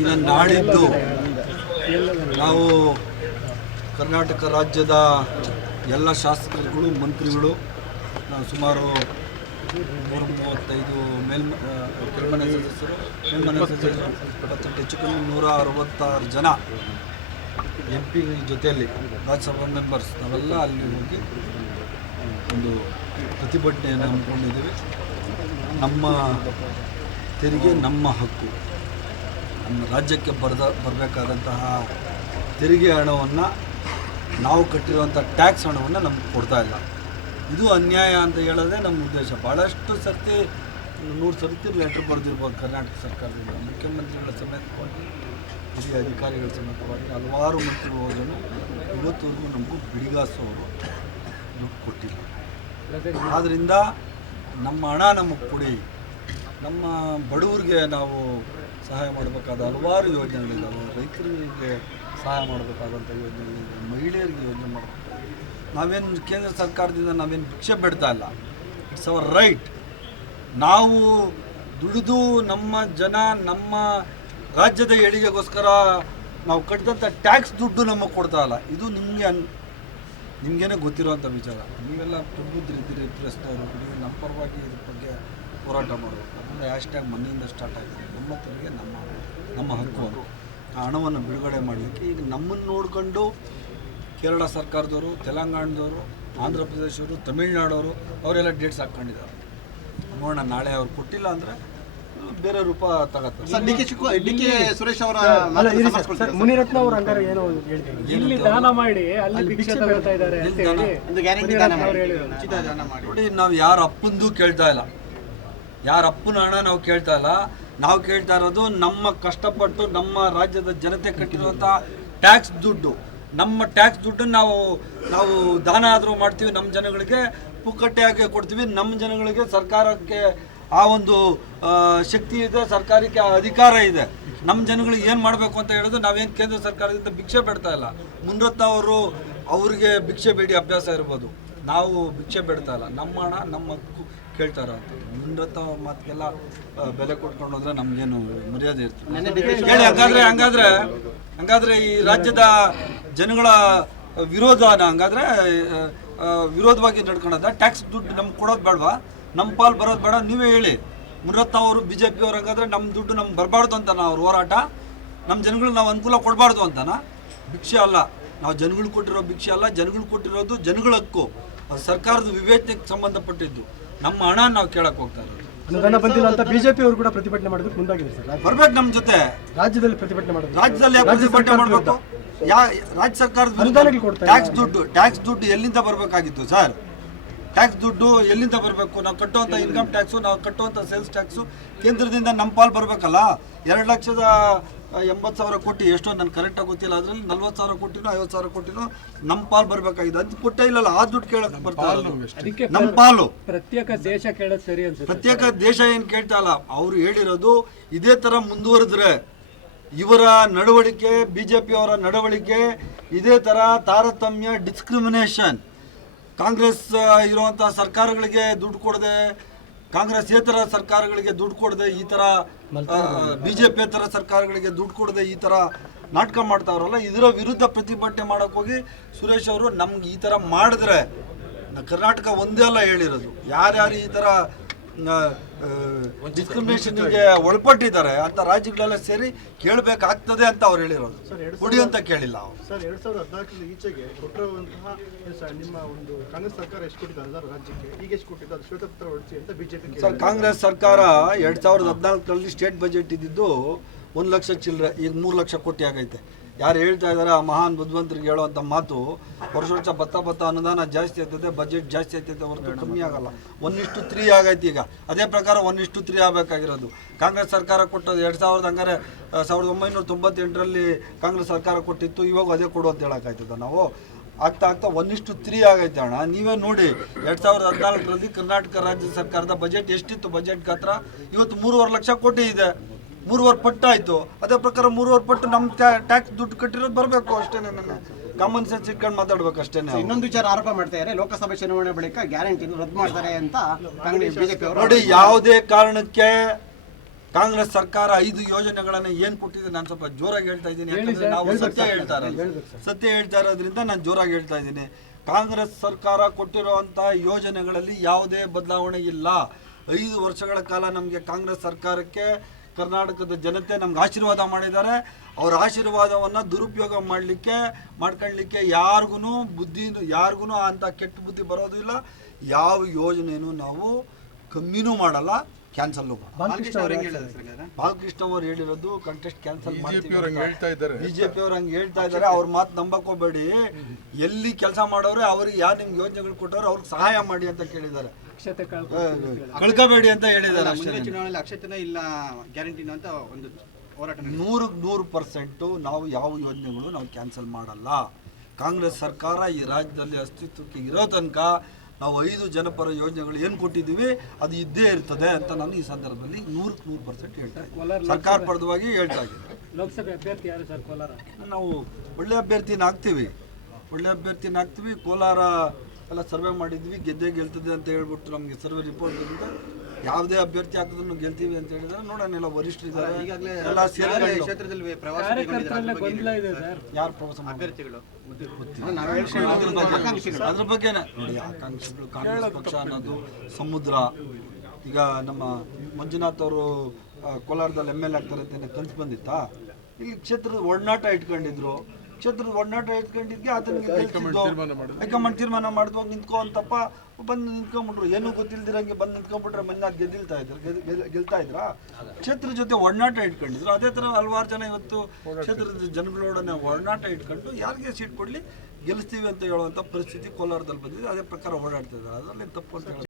ಇನ್ನು ನಾಡಿದ್ದು ನಾವು ಕರ್ನಾಟಕ ರಾಜ್ಯದ ಎಲ್ಲ ಶಾಸಕರುಗಳು, ಮಂತ್ರಿಗಳು, ನಾವು ಸುಮಾರು ನೂರ ಮೂವತ್ತೈದು ಮೇಲ್ ಕೆಳಮನೆ ಸದಸ್ಯರು, ಮೇಲ್ಮನೆ ಸದಸ್ಯರು, ಇಪ್ಪತ್ತೆಂಟು ಹೆಚ್ಚು ಕಮ್ಮಿ ನೂರ ಅರವತ್ತಾರು ಜನ ಎಂ ಪಿ ಜೊತೆಯಲ್ಲಿ ರಾಜ್ಯಸಭಾ ಮೆಂಬರ್ಸ್ ನಾವೆಲ್ಲ ಅಲ್ಲಿ ಹೋಗಿ ಒಂದು ಪ್ರತಿಭಟನೆಯನ್ನು ಹಮ್ಮಿಕೊಂಡಿದ್ದೀವಿ. ನಮ್ಮ ತೆರಿಗೆ, ನಮ್ಮ ಹಕ್ಕು. ರಾಜ್ಯಕ್ಕೆ ಬರದ ಬರಬೇಕಾದಂತಹ ತೆರಿಗೆ ಹಣವನ್ನು ನಾವು ಕಟ್ಟಿರುವಂಥ ಟ್ಯಾಕ್ಸ್ ಹಣವನ್ನು ನಮ್ಗೆ ಕೊಡ್ತಾ ಇಲ್ಲ. ಇದು ಅನ್ಯಾಯ ಅಂತ ಹೇಳೋದೇ ನಮ್ಮ ಉದ್ದೇಶ. ಭಾಳಷ್ಟು ಸರ್ತಿ, ನೂರು ಸರ್ತಿ ಲೆಟ್ರ್ ಬರೆದಿರ್ಬೋದು ಕರ್ನಾಟಕ ಸರ್ಕಾರದಿಂದ. ಮುಖ್ಯಮಂತ್ರಿಗಳ ಸಮೇತವಾಗಿ, ಹಿರಿಯ ಅಧಿಕಾರಿಗಳ ಸಮೇತವಾಗಿ ಹಲವಾರು ಮಂತ್ರಿಗಳು ಹೋದನು. ಇವತ್ತುವರೆಗೂ ನಮಗೂ ಬಿಡಿಗಾಸು ಅವರು ದುಡ್ಡು ಕೊಟ್ಟಿಲ್ಲ. ಆದ್ದರಿಂದ ನಮ್ಮ ಹಣ ನಮಗೆ ಕೊಡಿ. ನಮ್ಮ ಬಡವರಿಗೆ ನಾವು ಸಹಾಯ ಮಾಡಬೇಕಾದ ಹಲವಾರು ಯೋಜನೆಗಳಿದ್ದಾವೆ ರೈತರಿಗೆ ಸಹಾಯ ಮಾಡಬೇಕಾದಂಥ ಯೋಜನೆಗಳಿದೆ ಮಹಿಳೆಯರಿಗೆ ಯೋಜನೆ ಮಾಡಬೇಕು ನಾವೇನು ಕೇಂದ್ರ ಸರ್ಕಾರದಿಂದ ನಾವೇನು ಭಿಕ್ಷೆ ಬಿಡ್ತಾ ಇಲ್ಲ. ಇಟ್ಸ್ ಅವರ್ ರೈಟ್ ನಾವು ದುಡಿದು ನಮ್ಮ ಜನ, ನಮ್ಮ ರಾಜ್ಯದ ಏಳಿಗೆಗೋಸ್ಕರ ನಾವು ಕಟ್ಟಿದಂಥ ಟ್ಯಾಕ್ಸ್ ದುಡ್ಡು ನಮಗೆ ಕೊಡ್ತಾ ಇಲ್ಲ. ಇದು ನಿಮಗೆ ಅನ್, ನಿಮಗೇನೆ ಗೊತ್ತಿರುವಂಥ ವಿಚಾರ. ನೀವೆಲ್ಲ ತುಂಬಿದ್ರಿದ್ದೀರಿ ಪ್ರೆಸ್ನವರು ನೀವು ನಮ್ಮ ಪರವಾಗಿ ಇದ್ರ ಬಗ್ಗೆ ಹೋರಾಟ ಮಾಡಬೇಕು ಅದರಿಂದ ಹ್ಯಾಶ್ ಟ್ಯಾಗ್ ಮನೆಯಿಂದ ಸ್ಟಾರ್ಟ್ ಆಗಿದೆ ನಮ್ಮ ತೆರಿಗೆ ನಮ್ಮ ನಮ್ಮ ಹಕ್ಕು ಅದು. ಆ ಹಣವನ್ನು ಬಿಡುಗಡೆ ಮಾಡಲಿಕ್ಕೆ ಈಗ ನಮ್ಮನ್ನು ನೋಡ್ಕೊಂಡು ಕೇರಳ ಸರ್ಕಾರದವರು ತೆಲಂಗಾಣದವರು ಆಂಧ್ರ ಪ್ರದೇಶವರು ತಮಿಳುನಾಡವರು ಅವರೆಲ್ಲ ಡೇಟ್ಸ್ ಹಾಕ್ಕೊಂಡಿದ್ದಾರೆ. ನೋಡೋಣ ನಾಳೆ ಅವ್ರು ಕೊಟ್ಟಿಲ್ಲ ಅಂದರೆ ಬೇರೆ ರೂಪ ತಗತ್ತೆ. ಸುರೇಶ್ ಅವರ ಮುನಿರತ್ನ ಅವರು ಹಂಗಾರೆ ಏನೋ ಹೇಳ್ತೀವಿ ಇಲ್ಲಿ ದಾನ ಮಾಡಿ ಅಲ್ಲಿ ಭಿಕ್ಷೆ ತಗೊಳ್ತಾ ಇದ್ದಾರೆ ಅಂತ ಹೇಳಿ. ಒಂದು ಗ್ಯಾರಂಟಿ ದಾನ ಮಾಡಿ. ಉಚಿತ ನೋಡಿ ನಾವು ಯಾರ ಅಪ್ಪಂದು ಕೇಳ್ತಾ ಇಲ್ಲ. ಯಾರ ಅಪ್ಪನ ಹಣ ನಾವು ಕೇಳ್ತಾ ಇಲ್ಲ. ನಾವು ಕೇಳ್ತಾ ಇರೋದು ನಮ್ಮ ಕಷ್ಟಪಟ್ಟು ನಮ್ಮ ರಾಜ್ಯದ ಜನತೆ ಕಟ್ಟಿರುವಂಥ ಟ್ಯಾಕ್ಸ್ ದುಡ್ಡು. ನಮ್ಮ ಟ್ಯಾಕ್ಸ್ ದುಡ್ಡನ್ನು ನಾವು ನಾವು ದಾನ ಆದರೂ ಮಾಡ್ತೀವಿ ನಮ್ಮ ಜನಗಳಿಗೆ ಪುಕ್ಕಟ್ಟೆಯಾಗಿ ಕೊಡ್ತೀವಿ ನಮ್ಮ ಜನಗಳಿಗೆ ಸರ್ಕಾರಕ್ಕೆ ಆ ಒಂದು ಶಕ್ತಿ ಇದೆ, ಸರ್ಕಾರಕ್ಕೆ ಅಧಿಕಾರ ಇದೆ. ನಮ್ಮ ಜನಗಳಿಗೆ ಏನು ಮಾಡಬೇಕು ಅಂತ ಹೇಳೋದು ನಾವೇನು ಕೇಂದ್ರ ಸರ್ಕಾರದಿಂದ ಭಿಕ್ಷೆ ಬೇಡ್ತಾ ಇಲ್ಲ. ಮುನ್ರತ್ನ ಅವರು ಅವರಿಗೆ ಭಿಕ್ಷೆ ಬೇಡಿ ಅಭ್ಯಾಸ ಇರ್ಬೋದು. ನಾವು ಭಿಕ್ಷೆ ಬೇಡ್ತಾ ಇಲ್ಲ. ನಮ್ಮ ಹಣ ನಮ್ಮ ಹಕ್ಕು ಕೇಳ್ತಾ ಇರೋಂಥದ್ದು ಮುಂದತ್ತ ಮಾತಿಗೆಲ್ಲ ಬೆಲೆ ಕೊಟ್ಕೊಂಡು ಹೋದ್ರೆ ನಮ್ಗೇನು ಮರ್ಯಾದೆ ಇರ್ತದೆ. ಹೇಳಿ ಹಂಗಾದ್ರೆ ಹಂಗಾದ್ರೆ ಹಂಗಾದ್ರೆ ಈ ರಾಜ್ಯದ ಜನಗಳ ವಿರೋಧನ ಹಂಗಾದ್ರೆ ವಿರೋಧವಾಗಿ ನಡ್ಕೊಳೋದ ಟ್ಯಾಕ್ಸ್ ದುಡ್ಡು ನಮ್ಗೆ ಕೊಡೋದು ಬೇಡವಾ? ನಮ್ಮ ಪಾಲ್ ಬರೋದು ಬೇಡ. ನೀವೇ ಹೇಳಿ. ಮುರತ್ತ ಅವರು ಬಿ ಜೆ ಪಿ ಅವ್ರು ಹಂಗಾದ್ರೆ ನಮ್ಮ ದುಡ್ಡು ನಮ್ಗೆ ಬರಬಾರ್ದು ಅಂತನಾ ಅವ್ರ ಹೋರಾಟ. ನಮ್ಮ ಜನಗಳಿಗೆ ನಾವು ಅನುಕೂಲ ಕೊಡಬಾರ್ದು ಅಂತನಾ ಭಿಕ್ಷೆ ಅಲ್ಲ. ನಾವು ಜನಗಳು ಕೊಟ್ಟಿರೋ ಭಿಕ್ಷೆ ಅಲ್ಲ. ಜನಗಳು ಕೊಟ್ಟಿರೋದು ಜನಗಳ ಹಕ್ಕು. ಅದು ಸರ್ಕಾರದ ವಿವೇಚನೆಗೆ ಸಂಬಂಧಪಟ್ಟಿದ್ದು ನಮ್ಮ ಹಣ ನಾವು ಕೇಳಕ್ಕೆ ಹೋಗ್ತಾ ಇರೋದು. ಅನುದಾನ ಬಂದಿಲ್ಲ ಅಂತ ಬಿಜೆಪಿ ಅವರು ಕೂಡ ಪ್ರತಿಭಟನೆ ಮಾಡೋದಕ್ಕೆ ಮುಂದಾಗಿದೆ ಸರ್. ರಾಜ್ಯ- ಬರ್ಬೇಕು ನಮ್ಮ ಜೊತೆ. ರಾಜ್ಯದಲ್ಲಿ ಪ್ರತಿಭಟನೆ ಮಾಡೋದು. ರಾಜ್ಯದಲ್ಲಿ ಯಾಕೆ ರಾಜ್ಯ ಪ್ರತಿಭಟನೆ ಸರ್ಕಾರದ ಮಾಡಬೇಕು? ಯಾ ರಾಜ್ಯ ಸರ್ಕಾರದ ಅನುದಾನಗಳು ಕೊಡ್ತಾರೆ ಟ್ಯಾಕ್ಸ್ ದುಡ್ಡು ಟ್ಯಾಕ್ಸ್ ದುಡ್ಡು ಎಲ್ಲಿಂದ ಬರಬೇಕಾಗಿತ್ತು ಸರ್? ಟ್ಯಾಕ್ಸ್ ದುಡ್ಡು ಎಲ್ಲಿಂದ ಬರಬೇಕು? ನಾವು ಕಟ್ಟುವಂಥ ಇನ್ಕಮ್ ಟ್ಯಾಕ್ಸು ನಾವು ಕಟ್ಟುವಂಥ ಸೇಲ್ಸ್ ಟ್ಯಾಕ್ಸು ಕೇಂದ್ರದಿಂದ ನಮ್ಮ ಪಾಲು ಬರಬೇಕಲ್ಲ? ಎರಡು ಲಕ್ಷದ ಎಂಬತ್ತು ಸಾವಿರ ಕೋಟಿ ಎಷ್ಟೋ ನನಗೆ ಕರೆಕ್ಟಾಗಿ ಗೊತ್ತಿಲ್ಲ. ಅದರಲ್ಲಿ ನಲ್ವತ್ತು ಸಾವಿರ ಕೋಟಿನೋ ಐವತ್ತು ಸಾವಿರ ಕೋಟಿನೋ ನಮ್ಮ ಪಾಲು ಬರಬೇಕಾಗಿದೆ. ಅಂತ ಕೊಟ್ಟೇ ಇಲ್ಲಲ್ಲ ಆ ದುಡ್ಡು ಕೇಳಕ್ಕೆ ಬರ್ತಾ ಇಲ್ಲ. ನಮ್ಮ ಪಾಲು. ಪ್ರತ್ಯೇಕ ದೇಶ ಕೇಳೋದು ಸರಿ ಅನ್ಸುತ್ತೆ. ಪ್ರತ್ಯೇಕ ದೇಶ ಏನು ಕೇಳ್ತಾ ಇಲ್ಲ. ಅವರು ಹೇಳಿರೋದು ಇದೇ ಥರ ಮುಂದುವರೆದ್ರೆ ಇವರ ನಡವಳಿಕೆ ಬಿ ಜೆ ಅವರ ನಡವಳಿಕೆ ಇದೇ ಥರ ತಾರತಮ್ಯ ಡಿಸ್ಕ್ರಿಮಿನೇಷನ್ ಕಾಂಗ್ರೆಸ್ ಇರುವಂಥ ಸರ್ಕಾರಗಳಿಗೆ ದುಡ್ಡು ಕೊಡದೆ ಕಾಂಗ್ರೆಸ್ ಏತರ ಸರ್ಕಾರಗಳಿಗೆ ದುಡ್ಡು ಕೊಡದೆ ಈ ಥರ ಬಿಜೆಪಿ ಥರ ಸರ್ಕಾರಗಳಿಗೆ ದುಡ್ಡು ಕೊಡದೆ ಈ ಥರ ನಾಟಕ ಮಾಡ್ತಾವ್ರಲ್ಲ, ಇದರ ವಿರುದ್ಧ ಪ್ರತಿಭಟನೆ ಮಾಡೋಕೆ ಹೋಗಿ ಸುರೇಶ್ ಅವರು ನಮ್ಗೆ ಈ ಥರ ಮಾಡಿದ್ರೆ ಕರ್ನಾಟಕ ಒಂದೇ ಅಲ್ಲ ಹೇಳಿರೋದು. ಯಾರ್ಯಾರು ಈ ಥರ ಡಿಸ್ಕ್ರಿಮಿನೇಷನ್ಗೆ ಒಳಪಟ್ಟಿದ್ದಾರೆ ಅಂತ ರಾಜ್ಯಗಳೆಲ್ಲ ಸೇರಿ ಕೇಳಬೇಕಾಗ್ತದೆ ಅಂತ ಅವ್ರು ಹೇಳಿರೋದು. ಕುಡಿ ಅಂತ ಕೇಳಿಲ್ಲ ಅವರು. ಸರ್ ಎರಡ್ ಸಾವಿರದ ಹದಿನಾಲ್ಕರಿಂದ ಈಚೆಗೆ ಕೊಟ್ಟಿರುವಂತಹ ನಿಮ್ಮ ಒಂದು ಕಾಂಗ್ರೆಸ್ ಸರ್ಕಾರ ಎಷ್ಟು ಕೊಟ್ಟಿದ್ದಾರೆ ಸರ್ ರಾಜ್ಯಕ್ಕೆ? ಈಗ ಎಷ್ಟು ಕೊಟ್ಟಿದ್ದಾರೆ ಶ್ವೇತಪತ್ರ ಹೊಡಿಸಿ ಅಂತ ಬಿಜೆಪಿ ಸರ್ ಕಾಂಗ್ರೆಸ್ ಸರ್ಕಾರ ಎರಡ್ ಸಾವಿರದ ಹದಿನಾಲ್ಕರಲ್ಲಿ ಸ್ಟೇಟ್ ಬಜೆಟ್ ಇದ್ದಿದ್ದು ಒಂದು ಲಕ್ಷ ಚಿಲ್ಲರೆ ಈಗ ಮೂರು ಲಕ್ಷ ಕೋಟಿ ಆಗೈತೆ. ಯಾರು ಹೇಳ್ತಾ ಇದ್ದಾರೆ, ಆ ಮಹಾನ್ ಬುದ್ಧಿವಂತರಿಗೆ ಹೇಳುವಂಥ ಮಾತು ವರ್ಷ ವರ್ಷ ಭತ್ತ ಭತ್ತ ಅನುದಾನ ಜಾಸ್ತಿ ಆಗ್ತದೆ ಬಜೆಟ್ ಜಾಸ್ತಿ ಆಗ್ತದೆ ಹೊರತು ಕಮ್ಮಿ ಆಗಲ್ಲ. ಒಂದಿಷ್ಟು ತ್ರೀ ಆಗೈತೆ ಈಗ. ಅದೇ ಪ್ರಕಾರ ಒನ್ ಇಷ್ಟು ತ್ರೀ ಆಗಬೇಕಾಗಿರೋದು. ಕಾಂಗ್ರೆಸ್ ಸರ್ಕಾರ ಕೊಟ್ಟದ್ದು ಎರಡು ಸಾವಿರದ ಹಂಗಾರೆ ಸಾವಿರದ ಒಂಬೈನೂರ ತೊಂಬತ್ತೆಂಟರಲ್ಲಿ ಕಾಂಗ್ರೆಸ್ ಸರ್ಕಾರ ಕೊಟ್ಟಿತ್ತು, ಇವಾಗ ಅದೇ ಕೊಡು ಅಂತ ಹೇಳೋಕ್ಕಾಯ್ತದ ನಾವು? ಆಗ್ತಾ ಆಗ್ತಾ ಒಂದಿಷ್ಟು ತ್ರೀ ಆಗೈತೆ ಅಣ್ಣ. ನೀವೇ ನೋಡಿ, ಎರಡು ಸಾವಿರದ ಹದಿನಾಲ್ಕರಲ್ಲಿ ಕರ್ನಾಟಕ ರಾಜ್ಯ ಸರ್ಕಾರದ ಬಜೆಟ್ ಎಷ್ಟಿತ್ತು? ಬಜೆಟ್ ಗಾತ್ರ ಇವತ್ತು ಮೂರುವರೆ ಲಕ್ಷ ಕೋಟಿ ಇದೆ. ಮೂರುವರೆ ಪಟ್ಟು ಆಯಿತು ಅದೇ ಪ್ರಕಾರ ಮೂರುವರೆ ಪಟ್ಟು ನಮ್ಮ ಟ್ಯಾಕ್ಸ್ ದುಡ್ಡು ಕಟ್ಟಿರೋದು ಬರಬೇಕು ಅಷ್ಟೇ ನನ್ನ. ಕಾಮನ್ ಸೆನ್ಸ್ ಇಟ್ಕೊಂಡು ಮಾತಾಡ್ಬೇಕು ಅಷ್ಟೇ ಇನ್ನೊಂದು ವಿಚಾರ ಆರೋಪ ಮಾಡ್ತಾ ಇದ್ದಾರೆ. ಲೋಕಸಭೆ ಚುನಾವಣೆ ಬಳಿಕ ಗ್ಯಾರಂಟಿ ರದ್ದು ಮಾಡ್ತಾರೆ ಅಂತ ಕಾಂಗ್ರೆಸ್ ಬಿಜೆಪಿ ಅವರು ನೋಡಿ ಯಾವುದೇ ಕಾರಣಕ್ಕೆ ಕಾಂಗ್ರೆಸ್ ಸರ್ಕಾರ ಐದು ಯೋಜನೆಗಳನ್ನು ಏನ್ ಕೊಟ್ಟಿದೆ ನಾನು ಸ್ವಲ್ಪ ಜೋರಾಗಿ ಹೇಳ್ತಾ ಇದ್ದೀನಿ. ಯಾಕಂದ್ರೆ ನಾವು ಸತ್ಯ ಹೇಳ್ತಾ ಇರೋದು. ಸತ್ಯ ಹೇಳ್ತಾ ಇರೋದ್ರಿಂದ ನಾನು ಜೋರಾಗಿ ಹೇಳ್ತಾ ಇದ್ದೀನಿ. ಕಾಂಗ್ರೆಸ್ ಸರ್ಕಾರ ಕೊಟ್ಟಿರುವಂತಹ ಯೋಜನೆಗಳಲ್ಲಿ ಯಾವುದೇ ಬದಲಾವಣೆ ಇಲ್ಲ. ಐದು ವರ್ಷಗಳ ಕಾಲ ನಮಗೆ ಕಾಂಗ್ರೆಸ್ ಸರ್ಕಾರಕ್ಕೆ ಕರ್ನಾಟಕದ ಜನತೆ ನಮ್ಗೆ ಆಶೀರ್ವಾದ ಮಾಡಿದ್ದಾರೆ. ಅವ್ರ ಆಶೀರ್ವಾದವನ್ನು ದುರುಪಯೋಗ ಮಾಡಲಿಕ್ಕೆ, ಮಾಡ್ಕೊಳ್ಳಿಕ್ಕೆ ಯಾರಿಗೂ ಬುದ್ಧಿ ಯಾರಿಗೂ ಅಂತ ಕೆಟ್ಟ ಬುದ್ಧಿ ಬರೋದು ಇಲ್ಲ ಯಾವ ಯೋಜನೆಯೂ ನಾವು ಕಮ್ಮಿನೂ ಮಾಡಲ್ಲ. ಕ್ಯಾನ್ಸಲ್ಲು ಬಾಲಕೃಷ್ಣ? ಬಾಲಕೃಷ್ಣ ಅವರು ಹೇಳಿರೋದು ಕಂಟೆಸ್ಟ್ ಕ್ಯಾನ್ಸಲ್ ಬಿಜೆಪಿ ಅವರು ಹಂಗೆ ಹೇಳ್ತಾ ಇದ್ದಾರೆ. ಬಿಜೆಪಿ ಅವ್ರು ಹಂಗೆ ಹೇಳ್ತಾ ಇದ್ದಾರೆ. ಅವ್ರ ಮಾತು ನಂಬಕ್ ಹೋಗ್ಬೇಡಿ ಎಲ್ಲಿ ಕೆಲಸ ಮಾಡೋರು ಅವ್ರಿಗೆ ಯಾರು ನಿಮ್ಗೆ ಯೋಜನೆಗಳು ಕೊಟ್ಟವ್ರು ಅವ್ರಿಗೆ ಸಹಾಯ ಮಾಡಿ ಅಂತ ಕೇಳಿದ್ದಾರೆ. ಕಳ್ಕೋಬೇಡಿ ಅಂತ ಹೇಳಿದ್ದಾರೆ ಚುನಾವಣೆಯಲ್ಲಿ ಅಕ್ಷತೆನ ಇಲ್ಲ ಗ್ಯಾರಂಟಿನ ಅಂತ ಒಂದು ಹೋರಾಟ ನಡೆದಿದೆ. ನೂರು ನೂರು ಪರ್ಸೆಂಟು ನಾವು ಯಾವ ಯೋಜನೆಗಳು ನಾವು ಕ್ಯಾನ್ಸಲ್ ಮಾಡಲ್ಲ. ಕಾಂಗ್ರೆಸ್ ಸರ್ಕಾರ ಈ ರಾಜ್ಯದಲ್ಲಿ ಅಸ್ತಿತ್ವಕ್ಕೆ ಇರೋ ತನಕ ನಾವು ಐದು ಜನಪರ ಯೋಜನೆಗಳು ಏನು ಕೊಟ್ಟಿದ್ದೀವಿ ಅದು ಇದ್ದೇ ಇರ್ತದೆ ಅಂತ ನಾನು ಈ ಸಂದರ್ಭದಲ್ಲಿ ನೂರಕ್ಕೆ ನೂರು ಪರ್ಸೆಂಟ್ ಹೇಳ್ತಾ ಇದ್ದೀನಿ. ಸರ್ಕಾರ ಪರದವಾಗಿ ಹೇಳ್ತಾ ಇದ್ದೀನಿ. ಲೋಕಸಭೆ ಅಭ್ಯರ್ಥಿ ಯಾರು ಸರ್ ಕೋಲಾರ? ನಾವು ಒಳ್ಳೆ ಅಭ್ಯರ್ಥಿನ ಹಾಕ್ತೀವಿ ಒಳ್ಳೆ ಅಭ್ಯರ್ಥಿನ ಹಾಕ್ತೀವಿ ಕೋಲಾರ ಎಲ್ಲ ಸರ್ವೆ ಮಾಡಿದ್ವಿ ಗೆದ್ದೇ ಗೆಲ್ತದೆ ಅಂತ ಹೇಳ್ಬಿಟ್ಟು ನಮಗೆ ಸರ್ವೆ ರಿಪೋರ್ಟ್ ಬಂದಿದೆ. ಯಾವುದೇ ಅಭ್ಯರ್ಥಿ ಆಗ್ತದನ್ನು ಗೆಲ್ತೀವಿ ಅಂತ ಹೇಳಿದ್ರೆ ನೋಡೋಣ ಎಲ್ಲ ವರಿಷ್ಠರಿದ್ದಾರೆ ಈಗಾಗಲೇ ಎಲ್ಲ ಸೇರಿ ಕ್ಷೇತ್ರದಲ್ಲಿ ಪ್ರವಾಸ ಗೊಂದಲ ಇದೆ ಸರ್. ಯಾರು ಪ್ರವಾಸ ಮಾಡ್ತಾರೆ? ಅಭ್ಯರ್ಥಿಗಳು. ಅದ್ರ ಬಗ್ಗೆ ಬಗ್ಗೆನೇ. ನೋಡಿ ಆಕಾಂಕ್ಷಿಗಳು ಕಾಂಗ್ರೆಸ್ ಪಕ್ಷ ಅನ್ನೋದು ಸಮುದ್ರ. ಈಗ ನಮ್ಮ ಮಂಜುನಾಥ್ ಅವರು ಆ, ಕೋಲಾರದಲ್ಲಿ ಎಂ ಎಲ್ ಆಗ್ತಾರೆ ಅಂತ ಕಲ್ತ್ ಬಂದಿತ್ತಾ? ಇಲ್ಲಿ ಕ್ಷೇತ್ರದ ಒಡನಾಟ ಇಟ್ಕೊಂಡಿದ್ರು. ಕ್ಷೇತ್ರದ ಒಡನಾಟ ಇಟ್ಕೊಂಡಿದ್ಗೆ ಆತನಿಗೆ ಹೈಕಮಾಂಡ್ ತೀರ್ಮಾನ ಮಾಡಿದ್ವಾಗ ನಿಂತ್ಕೋ ಅಂತಪ್ಪ ಬಂದು ನಿಂತ್ಕೊಂಡ್ಬಿಟ್ರು. ಏನೂ ಗೊತ್ತಿಲ್ದಿರಂಗೆ ಬಂದು ನಿಂತ್ಕೊಂಡ್ಬಿಟ್ರೆ ಮಂಜುನಾಥ್ ಗೆದ್ದಿಲ್ತಾ ಇದ್ರು? ಗೆಲ್ತಾ ಇದ್ರಾ? ಕ್ಷೇತ್ರ ಜೊತೆ ಒಡನಾಟ ಇಟ್ಕೊಂಡಿದ್ರು. ಅದೇ ಥರ ಹಲವಾರು ಜನ ಇವತ್ತು ಕ್ಷೇತ್ರದ ಜನಗಳೊಡನೆ ಒಡನಾಟ ಇಟ್ಕೊಂಡು ಯಾರಿಗೆ ಸೀಟ್ ಕೊಡಲಿ? ಗೆಲ್ಲಿಸ್ತೀವಿ ಅಂತ ಹೇಳುವಂಥ ಪರಿಸ್ಥಿತಿ ಕೋಲಾರದಲ್ಲಿ ಬಂದಿದೆ. ಅದೇ ಪ್ರಕಾರ ಓಡಾಡ್ತಾ ಇದ್ದಾರೆ. ಅದರಲ್ಲಿ ತಪ್ಪು ಅಂತ